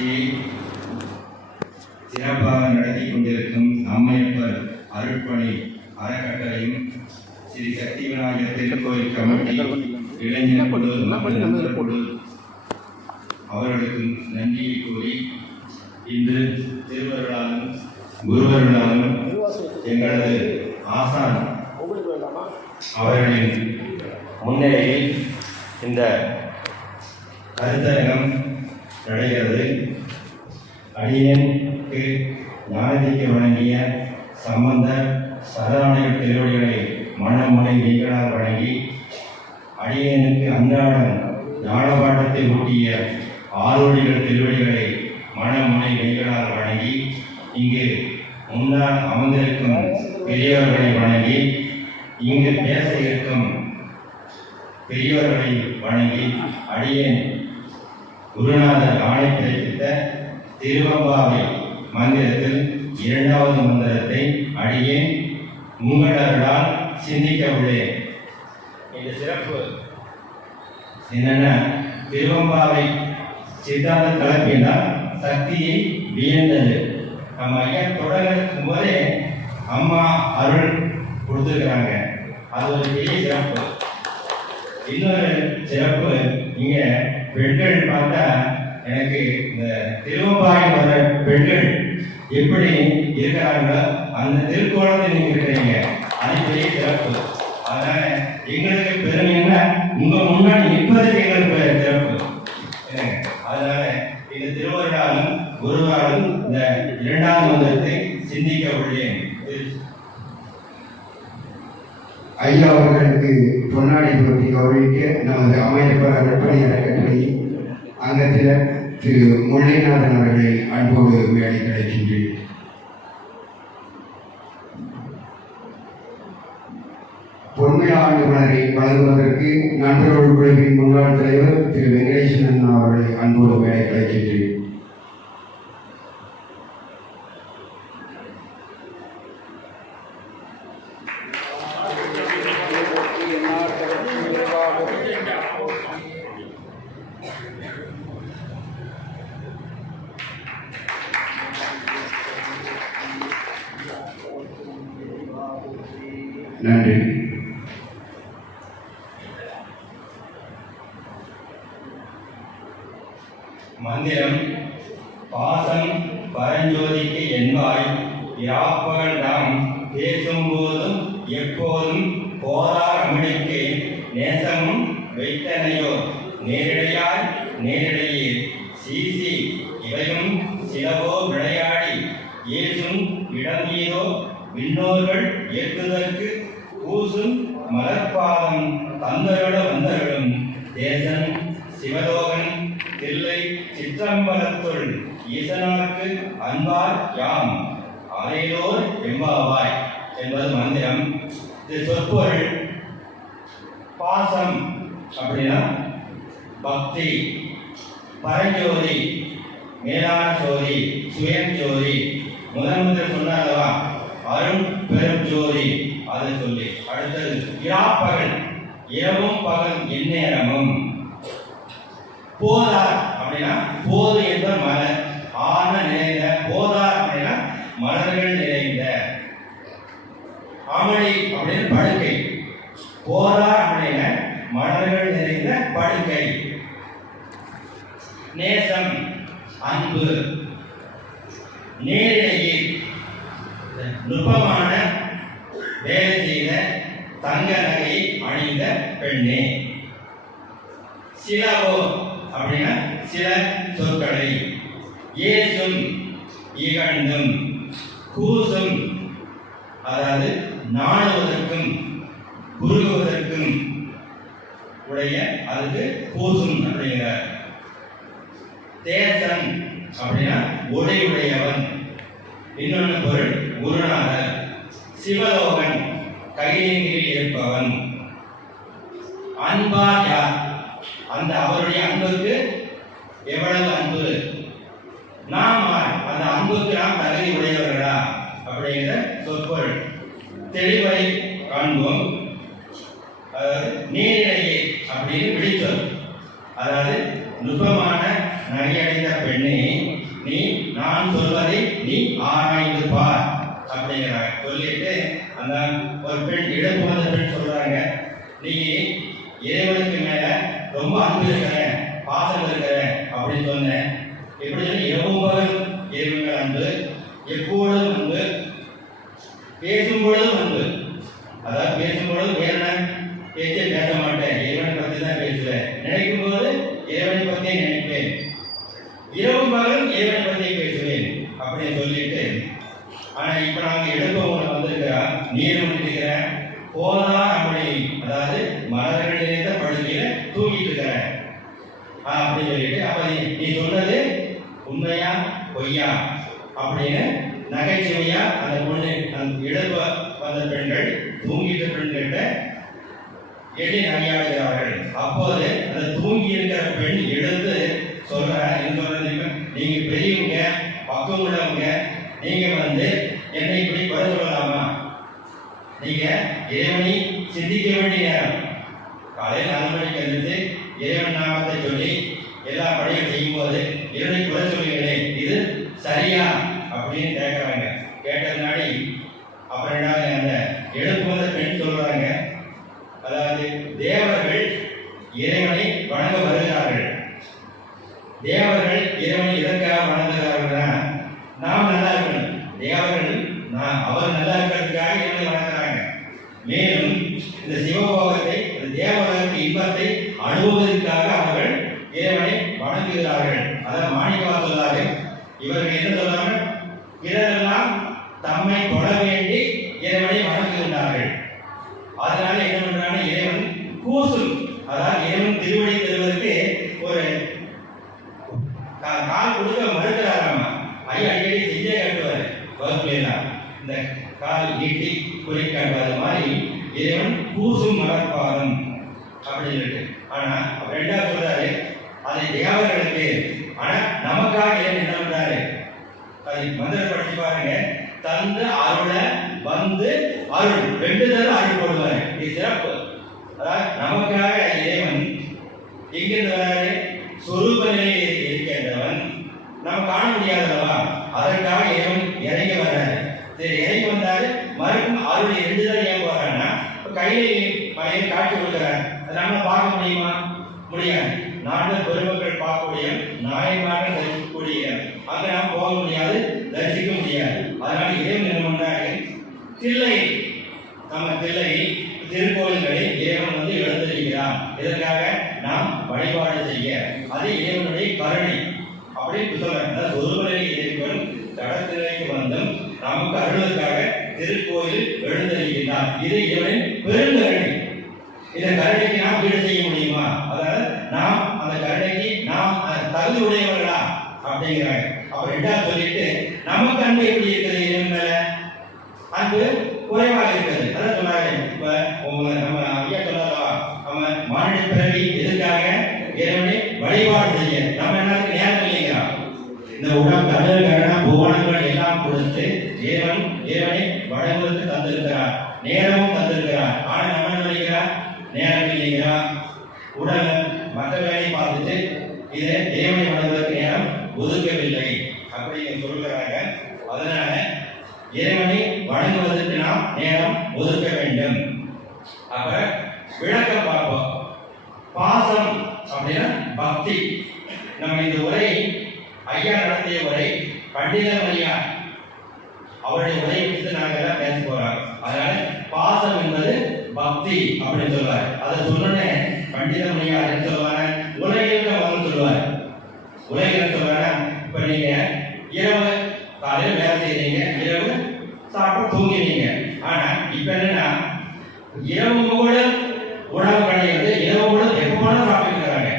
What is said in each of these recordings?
நிகழ்ச்சியை சிறப்பாக நடத்தி கொண்டிருக்கும் அம்மையப்பர் அருட்பணி அறக்கட்டளையும் ஸ்ரீ சக்தி விநாயகர் திருக்கோயில் கமிட்டி இளைஞர் குழு அவர்களுக்கு நன்றியை கூறி இன்று திருவருளாலும் குருவருளாலும் எங்களது ஆசான் அவர்களின் முன்னிலையில் இந்த கருத்தரங்கம் நடைகிறது. அடியனுக்கு ஞானதிக்கு வழங்கிய சம்பந்த சரணாலய திருவடிகளை மனமுனை நீங்களால் வழங்கி அடியனுக்கு அன்றாடம் ஞானபாட்டத்தை ஊட்டிய ஆரோடிகள் திருவடிகளை மனமுனை நீங்களால் வழங்கி இங்கு முன்னால் அமர்ந்திருக்கும் பெரியவர்களை வணங்கி இங்கு பேச இருக்கும் பெரியவர்களை வணங்கி அடியேன் குருநாதர் ஆணை பிறப்பித்த திருவம்பாவை மந்திரத்தில் இரண்டாவது மந்திரத்தை அடியேன் உங்களர்களால் சிந்திக்க உள்ளேன். இந்த சிறப்பு என்னன்னா, திருவம்பாவை சித்தாந்த கலப்பினால் சக்தியை வியந்தது. நம்ம ஐயா தொடங்கும் போதே அம்மா அருள் கொடுத்துருக்காங்க. அது ஒரு பெரிய சிறப்பு. இன்னொரு சிறப்பு, இங்க பெண்கள் பார்த்தா எனக்கு இந்த திருவம்பாவில் வர பெண்கள் எப்படி இருக்கிறாங்களோ அந்த திருக்கோலத்தை நீங்க இருக்கிறீங்க, அது பெரிய சிறப்பு. அதனால எங்களுக்கு பெருமைன்னா உங்க முன்னாடி நிற்பதற்கு எங்களுக்கு சிறப்பு. அதனால இந்த திருவருளாலும் குருவாலும் இந்த இரண்டாவது மந்திரத்தை சிந்திக்க உள்ளேன். ஐயா அவர்களுக்கு பொன்னாடி போட்டி கௌரவிக்க நமது அமையப்பர் அறப்பணி அறக்கட்டளை அங்கத்தினர் திரு முல்லைநாதன் அவர்களை அன்போடு மேடை கிடைக்கின்றேன். பொன்விழா ஆண்டு மலரை வழங்குவதற்கு நண்பர்கள் குழுவின் முன்னாள் தலைவர் திரு வெங்கடேசன் அவர்களை அன்போடு மேடை கிடைக்கின்றேன். நன்றி. மந்திரம் பாசம் பரஞ்சோதிக்கு என்பாய் யாப்பகள் நாம் பேசும்போதும் எப்போதும் போதார் அமிழ்க்கு நேசமும் வைத்தனையோ நேரிடையாய் நேரிடையே சீசி இவையும் சிலவோ விளையாடி ஏசும் இடமீதோ விண்ணோர்கள் ஏற்றுதற்கு பூசும் மலர்பாதம் தந்தருட வந்தருடும் தேசன் சிவலோகன் தில்லை சிற்றம்பலத்துள் ஈசனாருக்கு அன்பார் யாம் அலையோர் எம்பாவாய் என்பது மந்திரம். இது சொற்பொருள். பாசம் அப்படின்னா பக்தி, பரஞ்சோதி மேலான ஜோதி, சுயம் ஜோதி, முதல் சொன்னாலவா அருண் பெரும் ஜோதி, அதை சொல்லி அடுத்தது இராப்பகல், இரவும் பகல் எந்நேரமும். போதார் அப்படின்னா போது என்ற மலர், ஆன நிறைந்த, போதார் அப்படின்னா மலர்கள் நிறைந்த. அமளி அப்படின்னு படுக்கை, போதார் அப்படின்னா மலர்கள் நிறைந்த படுக்கை. நேசம் அன்பு. நேரிடையே நுட்பமான வேலை செய்த தங்க நகை அணிந்த பெண்ணே. சிலவோ அப்படின்னா சில சொற்களை. ஏசும் இகழ்ந்தும். கூசும் அதாவது நாடுவதற்கும் குறுகுவதற்கும் உடைய, அதுக்கு கூசும் அப்படிங்கிறார். தேசன் அப்படின்னா உடையுடையவன். இன்னொன்று பொருள் குருநாதர். சிவலோகன் கையிலில் இருப்பவன். அன்பார் யார்? அந்த அவருடைய அன்புக்கு எவ்வளவு அன்பு, நாம் அந்த அன்புக்கு நாம் தகுதி உடையவர்களா அப்படிங்கிற சொற்பொருள். தெளிவை காண்போம். அதாவது நீரிடையே அப்படின்னு விழிச்சொல். அதாவது நுட்பமான நகையடைந்த பெண். பெண்ணே, நீ நான் சொல்வதை நீ ஆராய்ந்து பார் அப்படிங்கிறாங்க. சொல்லிட்டு அந்த ஒரு பெண், இழப்பு வந்த பெண் சொல்றாங்க, நீ இறைவனுக்கு மேல ரொம்ப அன்பு இருக்கிற, பாசம் இருக்கிற அப்படின்னு சொன்ன. எப்படி சொல்லி இரவும் பகல் இறைவன் அன்பு, எப்பொழுதும் அன்பு, பேசும்பொழுதும் அன்பு. அதாவது பேசும்பொழுது வேற பேச்சே பேச மாட்டேன், இறைவனை பற்றி தான் பேசுவேன். நினைக்கும் போது இறைவனை பற்றியே நினைப்பேன், இரவும் பகலும் இறைவனை பற்றியே பேசுவேன் அப்படின்னு சொல்லிட்டு. ஆனா இப்ப நாங்க எழுப்பவங்களை வந்திருக்கிறா, நீர் இருக்கிற போதார் அப்படி, அதாவது மலர்கள் நிறைந்த படுக்கையில தூங்கிட்டு இருக்கிறேன் அப்படின்னு சொல்லிட்டு, அப்ப நீ சொன்னது உண்மையா பொய்யா அப்படின்னு நகைச்சுவையா அந்த பொண்ணு, அந்த இழப்ப வந்த பெண்கள் தூங்கிட்ட பெண்கிட்ட எண்ணி நகையாடுகிறார்கள். அப்போது அந்த தூங்கி இருக்கிற பெண் எழுந்து சொல்ற, நீங்க பெரியவங்க, பக்கம் உள்ளவங்க, நீங்க வந்து என்னை இப்படி குறை சொல்லலாமா? நீங்க இறைவனை சிந்திக்க வேண்டிய நேரம். காலையில் 4 மணிக்கு எழுந்து இறைவன் நாமத்தை சொல்லி எல்லா பணியும் செய்யும் போது இறைவனை குறை சொல்லுங்களே, இது சரியா அப்படின்னு கேட்கறாங்க. கேட்டதுனாடி அப்புறம் அந்த எழுப்பு வந்த பெண் சொல்றாங்க, அதாவது தேவர்கள் இறைவனை வணங்க வருகிறார்கள். தேவர்கள் இறைவனை எதற்காக வணங்குகிறார்கள்? நாம் நல்லா இருக்கணும். தேவர்கள் அவர் நல்லா இருக்கிறதுக்காக இறைவனை வணங்குறாங்க. மேலும் இந்த சிவபோகத்தை, தேவர்களுக்கு இன்பத்தை அனுபவதற்காக அவர்கள் இறைவனை வணங்குகிறார்கள். அதான் மாணிக்கவாசகர் சொல்றாரு, இவர்கள் என்ன சொல்றாங்க? பிறரெல்லாம் தம்மை தொட வேண்டி இறைவனை வணங்குகின்றார்கள். அதனால என்ன பண்றாங்க? இறைவன் கூசும், அதாவது இறைவன் திருவடி தருவதற்கு ஒரு கால் கொடுக்க மறுக்கிறாராமா. அடிக்கடி செஞ்சே காட்டுவாரு வகுப்புலாம், இந்த கால் நீட்டி குறிக்காட்டுவது மாதிரி இறைவன் கூசும் மலர்பாதம் அப்படின்னு இருக்கு. ஆனா ரெண்டாவது சொல்றாரு, அதை தேவர்களுக்கு, ஆனா நமக்காக இறைவன் என்ன பண்றாரு? அதை மந்திரம் படிச்சு பாருங்க, தந்து அருள வந்து அருள், 2 தடவை அருள் போடுவாரு. இது சிறப்பு. அதாவது நமக்காக இறைவன் எங்கிருந்து வராரு? சொரூப நிலையில் இருக்கின்றவன், நம்ம காண முடியாதவா, அதற்காக இறைவன் இறங்கி வர்றாரு. சரி, இறங்கி வந்தாரு, மறுக்கும் அருள் 2 தடவை ஏன் போறாருன்னா, கையில மலையில் காட்சி கொடுக்கிறார். அதை நம்ம பார்க்க முடியுமா? முடியாது. நாட்டு பெருமக்கள் பார்க்கக்கூடிய, நாயமாக தரிசிக்கக்கூடிய, அங்க நாம் போக முடியாது, தரிசிக்க முடியாது. அதனால இறைவன் என்ன பண்றாரு? தில்லை, நம்ம தில்லை திருக்கோயில்களில் இறைவன் வந்து எழுந்திருக்கிறான். இதற்காக நாம் வழிபாடு செய்ய, அது இறைவனுடைய கருணை அப்படின்னு சொல்றாங்க. ஒருவரை இறைவன் கடற்கரைக்கு வந்தும் நமக்கு அருளுக்காக திருக்கோயில் எழுந்திருக்கிறார். இது இறைவனின் பெருங்கருணை. இந்த கருணைக்கு நாம் ஈடு செய்ய முடியுமா? அதாவது நாம் அந்த கருணைக்கு நாம் தகுதி உடையவர்களா அப்படிங்கிறாங்க. அப்ப ரெண்டாவது சொல்லிட்டு, நமக்கு அன்பு எப்படி இருக்குது? இறைவன் மேல அன்பு குறைவாக இருக்கிறது. அதான் சொன்னாரு. இப்ப நம்ம ஐயா சொன்னாரா, நம்ம மானிட பிறவி எதுக்காக? இறைவனை வழிபாடு செய்ய. நம்ம எல்லாருக்கும் நேரம் இல்லைங்களா? இந்த உடம்பு கடல் கரண புவனங்கள் எல்லாம் கொடுத்து இறைவனை வழங்குவதற்கு தந்திருக்கிறார், நேரமும் தந்திருக்கிறார். ஆனா நம்ம என்ன நினைக்கிறார்? நேரம் இல்லைங்களா? உடல் மற்ற வேலையை பார்த்துட்டு இதை இறைவனை வழங்குவதற்கு நேரம் ஒதுக்கவில்லை அப்படின்னு சொல்லுகிறாங்க. அதனால இறைவனை வணங்குவதற்கு நாம் நேரம் ஒதுக்க வேண்டும். அப்ப விளக்கம் பார்ப்போம். பாசம் அப்படின்னா பக்தி. நம்ம இந்த உரை ஐயா நடத்திய உரை, பண்டிதர் ஐயா அவருடைய உரையை வச்சு நாங்கள் எல்லாம் பேச போறோம். அதனால பாசம் என்பது பக்தி அப்படின்னு சொல்லுவார். அதை சொன்னோன்னே பண்டிதர் ஐயா என்ன சொல்லுவாங்க? உலகிற்கு வந்து சொல்லுவார். உலகிற்கு சொல்லுவாங்க, இப்ப நீங்க இரவு காலையில் வேலை செய்றீங்க, இரவு சாப்பிட்டு தூங்கினீங்க. ஆனா இப்ப என்னன்னா, இரவு கூட உணவு கிடையாது, இரவு கூட எப்ப வேணாலும் சாப்பிட்டுக்கிறாங்க.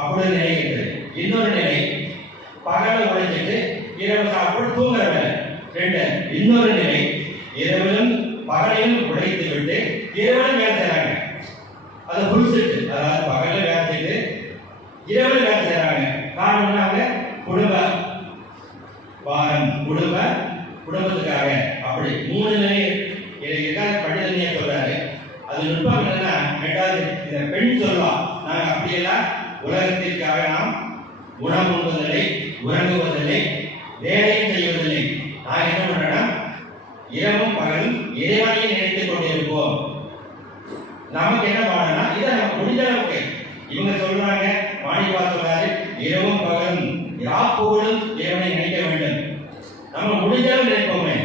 அப்படி நினைக்கிறது. இன்னொரு நிலை, பகல உழைச்சிட்டு இரவு சாப்பிட்டு தூங்குற வேலை. 2. இன்னொரு நிலை, இரவிலும் பகலிலும் உழைத்து விட்டு இரவிலும் வேலை செய்யறாங்க. அதை புடிச்சிட்டு, அதாவது பகல வேலை செய்து இரவு வேலை செய்யறாங்க. காரணம் அவங்க குடும்ப வாரம், குடும்பத்துக்காக. அப்படி 3 நிலை பண்டிதனையே சொல்றாரு. அது நுட்பம் என்னன்னா, ரெண்டாவது இந்த பெண் சொல்வா, நாங்க அப்படியெல்லாம் உலகத்திற்காக நாம் உணவு உண்பதில்லை, உறங்குவதில்லை, வேலையும் செய்வதில்லை. நான் என்ன பண்றேன்னா இரவும் பகலும் இறைவனையை நினைத்துக் கொண்டிருப்போம். நமக்கு என்ன பாடனா இதை நம்ம முடிஞ்ச அளவுக்கு இவங்க சொல்றாங்க, மாணிக்கவா சொல்றாரு இரவும் பகலும் யாப்போதும் இறைவனை நினைக்க வேண்டும். நம்ம முடிஞ்ச அளவு நினைப்போமே,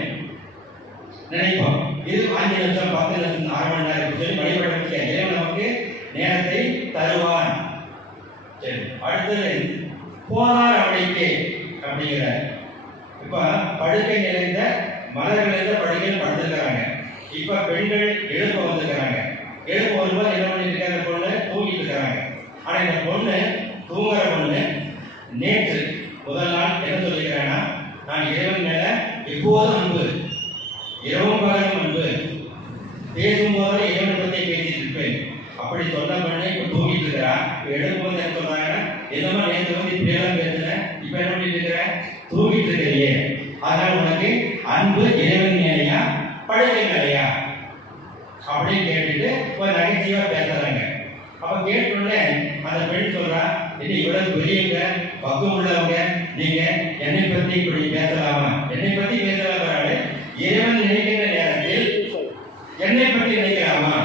நினைப்போம். இது 5 நிமிஷம் 10 நிமிஷம் 1/2 மணி நேரம் சொல்லி வழிபட இறைவன் நமக்கு நேரத்தை தருவான். சரி, அடுத்தது போனார் அவளைக்கு அப்படிங்கிற இப்ப படுக்கை நிறைந்த மலர்கள் நிறைந்த படுக்கையில் படுத்துக்கிறாங்க. இப்ப பெண்கள் எழுப்ப வந்துக்கிறாங்க. எழுப்ப வரும்போது என்ன பண்ணிட்டு அந்த பொண்ணு தூங்கிட்டு இருக்கிறாங்க. ஆனா இந்த பொண்ணு தூங்குற பொண்ணு நேற்று முதல் நாள் என்ன சொல்லிக்கிறாங்கன்னா, நான் இறைவன் மேல எப்போதும் அன்பு, இரவும் பகலும் அன்பு, பேசும்போது இறைவனை பற்றி பேசிட்டு இருப்பேன். அப்படி சொன்ன பொண்ணு இப்ப தூங்கிட்டு இருக்கிறா. எழுப்பும்போது என்ன சொல்றாங்கன்னா, என்னமா நேற்று வந்து இப்படியெல்லாம் பேசுனேன், இப்ப என்ன பண்ணிட்டு இருக்கிற, தூங்கிட்டு இருக்கிறியே, அதனால உனக்கு அன்பு இறைவன் மேலையா படுக்கை மேலையா அப்படின்னு கேட்டுட்டு ஒரு நகைச்சுவா பேசுறாங்க. அப்ப கேட்டோடனே அந்த பெண் சொல்றா, என்ன இவ்வளவு பெரியவங்க பக்குவம் உள்ளவங்க, நீங்க என்னை பத்தி இப்படி பேசலாமா? என்னை பத்தி பேசலாமாரு இறைவன் நினைக்கிற நேரத்தில் என்னை பற்றி நினைக்கலாமா?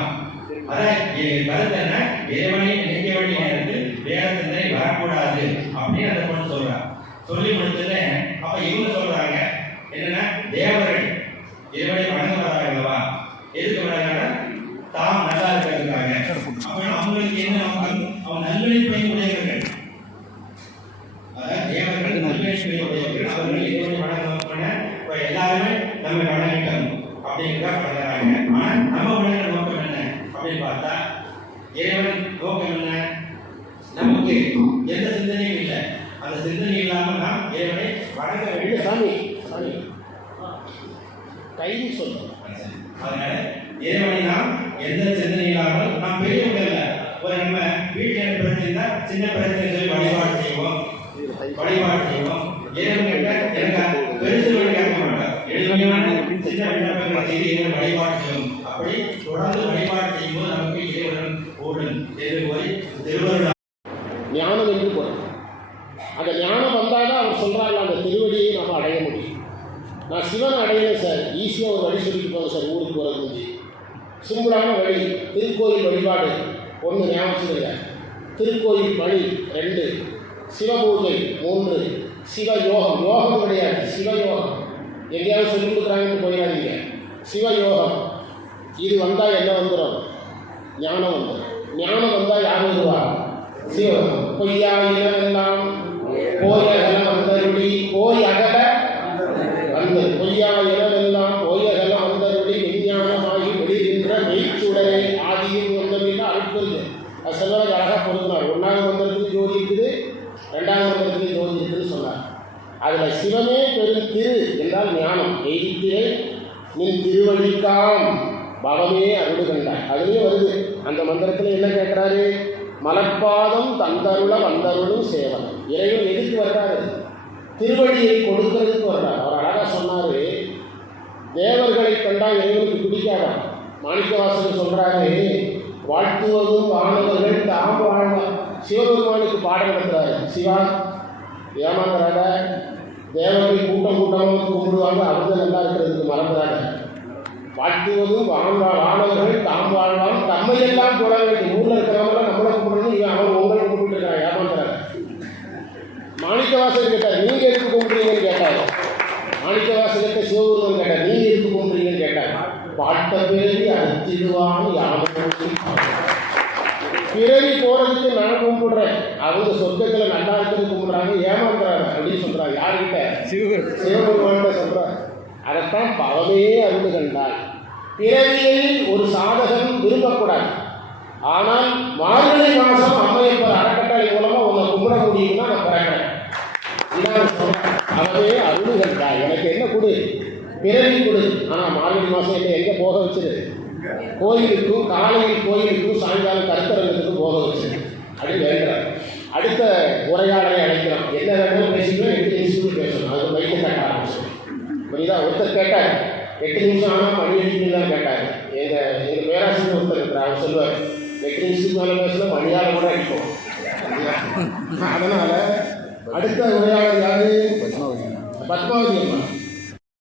அதான் கருத்து என்ன, இறைவனை நினைக்க வேண்டிய நேரத்தில் வேற சிந்தனை வரக்கூடாது அப்படின்னு அந்த பொண்ணு சொல்றா. சொல்லி முடிச்சது. அப்ப இவங்க சொல்றாங்க என்னன்னா, தேவர்கள் இறைவனை வணங்க வராங்களவா? எதுக்கு வராங்கன்னா தாம் நல்லா இருக்கிறதுக்காக. அப்ப அவங்களுக்கு என்ன, அவன் நல்வழிப்பை உடையவர்கள், அதாவது தேவர்கள் நல்வழிப்பை உடையவர்கள், அவர்கள் இறைவனை வணங்க இப்ப எல்லாருமே நம்ம வணங்கிட்டோம் அப்படிங்கிறத வணங்குறாங்க. ஆனா நம்ம வணங்குற நோக்கம் என்ன அப்படின்னு பார்த்தா, இறைவன் நோக்கம் என்ன, நமக்கு எந்த சிந்தனையும் இல்லை. அந்த சிந்தனை இல்லாம நாம் இறைவனை வணங்க வேண்டும். சாமி சாமி கைது சொல்லுங்க. அதனால இறைவனை நாம் எந்த சிந்தனை இல்லாமல், நாம் பெரியவங்க இல்லை, ஒரு நம்ம வீட்டில் பிரச்சனை சின்ன பிரச்சனை சொல்லி வழிபாடு செய்வோம். இறைவன் எனக்கு பெருசு கேட்க மாட்டார், எளிமையான சின்ன விண்ணப்பங்களை செய்து இறைவன் வழிபாடு செய்வோம். அப்படி தொடர்ந்து வழிபாடு செய்யும்போது நமக்கு இறைவன் ஓடும் என்று போய் திருவருள் ஞானம் என்று பொருள். அந்த ஞானம் வந்தால்தான் அவர் சொல்கிறாங்க அந்த திருவடியை நம்ம அடைய முடியும். நான் சிவனை அடையலை சார், ஈஸியாக ஒரு வழி சொல்லிட்டு போங்க சார், ஊருக்கு போகிறது முடிஞ்சு சிம்பிளான வழி. திருக்கோயில் வழிபாடு 1 ஞாபகம், திருக்கோயில் பணி 2, சிவபூஜை 3, சிவயோகம். யோகம் கிடையாது, சிவயோகம். எங்கேயாவது சொல்லிக் கொடுக்குறாங்கன்னு போயிடாதீங்க. சிவயோகம் இது வந்தால் என்ன வந்துடும், ஞானம் வந்துடும். ஞானம் வந்தால் யார் வருவா, சிவயோகம். பொய்யா இனமெல்லாம் போய் அகல வந்தருடி, போய் அகல வந்து பொய்யா இனமெல்லாம் போய் அகல வந்தருடி, விஞ்ஞானமாகி வெளிகின்ற மெய்ச்சுடரே ஆதியும் வந்தமில்லை அனுப்புது. அது சொல்லுறது அழகாக பொருந்தினார். 1ஆவது மந்திரத்துக்கு ஜோதி இருக்குது, 2ஆவது மந்திரத்துக்கு ஜோதி இருக்குதுன்னு சொன்னார். அதில் சிவமே பெரும் திரு என்றால் ஞானம். எய்தித்திரை நின் திருவடிக்காம் பவமே அருள் கண்டார். அதுலேயே வருது அந்த மந்திரத்தில் என்ன கேட்குறாரு, மலர்பாதம் தந்தருள வந்தருளும் சேவன். இறைவன் எதுக்கு வர்றாரு, திருவடியை கொடுக்கறதுக்கு வர்றார். அவர் அழகாக சொன்னார், தேவர்களை கண்டால் இறைவனுக்கு பிடிக்காதான். மாணிக்கவாசகர் சொல்கிறாரு, வாழ்த்துவதும் வானவர்கள் தாம் வாழ்வார். சிவபெருமானுக்கு பாடம் நடத்துறாரு. சிவா ஏமாந்துறாங்க, தேவர்கள் கூட்டம் கூட்டமாக கும்பிடுவாங்க, அவங்க நல்லா இருக்கிறதுக்கு மறந்துறாங்க. வாழ்த்துவதும் வானவர்கள் தாம் வாழ்வான் தம்மையெல்லாம் கூட வேண்டிய ஊரில் இருக்கிறவங்களாம் நம்மளை கும்பிடணும், இவன் அவன் உங்களை கும்பிட்டு இருக்கிறான், ஏமாந்துறாங்க. மாணிக்கவாசகர் கேட்டார், நீங்கள் எதுக்கு கும்பிடுறீங்கன்னு கேட்டார். மாணிக்கவாசகர்கிட்ட சிவபெருமான் கேட்டார், நீங்கள் எதுக்கு கும்பிடுறீங்கன்னு கேட்டார். பாட்ட பிறவி அறுத்திடுவான் யாரும் பிறவி போகிறதுக்கு நான் கும்பிடுறேன், அவங்க சொர்க்கத்தில் நல்லா இருக்கிறது கும்பிடுறாங்க, ஏமாந்துறாங்க அப்படின்னு சொல்கிறாங்க. யாருக்கிட்ட, சிவபெருமான் சொல்கிறார். அதைத்தான் பவமே அருள் கண்டால். பிறவியில் ஒரு சாதகன் விரும்பக்கூடாது, ஆனால் மார்கழி மாதம் அம்மையப்பர் அறக்கட்டளை மூலமாக உங்களை கும்பிட முடியும்னா நான் பிறக்கிறேன். இதான் சொல்கிறேன், அவனே அருள் கண்டால். எனக்கு என்ன கொடு, பிறவி கொடு. ஆனால் மார்கழி மாதம் என்ன எங்கே போக வச்சிரு, கோயிலுக்கும் காலையில் கோயிலுக்கும் சாயங்காலம் கருத்தரங்கத்துக்கும் போக வச்சிரு அப்படின்னு வேண்டாம். அடுத்த உரையாடலை அழைக்கிறோம், என்ன வேணும் பேசிக்கலாம், 8 நிமிஷத்துக்கு பேசணும். அது மைக்கு கட்ட ஆரம்பிச்சோம். புரியுதா? ஒருத்தர் கேட்டார், 8 நிமிஷம் ஆனால் மணி அடிக்கலாம் கேட்டார். எங்கள் பேராசிரியர் ஒருத்தர் இருக்கிறார், அவர் சொல்லுவார், 8 நிமிஷத்துக்கு மேலே பேசலாம் மணியால் கூட அடிப்போம். அதனால் அடுத்த உரையாளர் யாரு? பத்மாவதி அம்மா.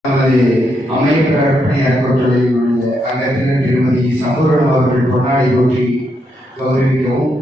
நமது அமைப்பு அர்ப்பணை அறக்கட்டளையினுடைய அங்கத்தினர் திருமதி சம்பூரணம் அவர்கள் பொன்னாடை ஊற்றி கௌரவிக்கவும்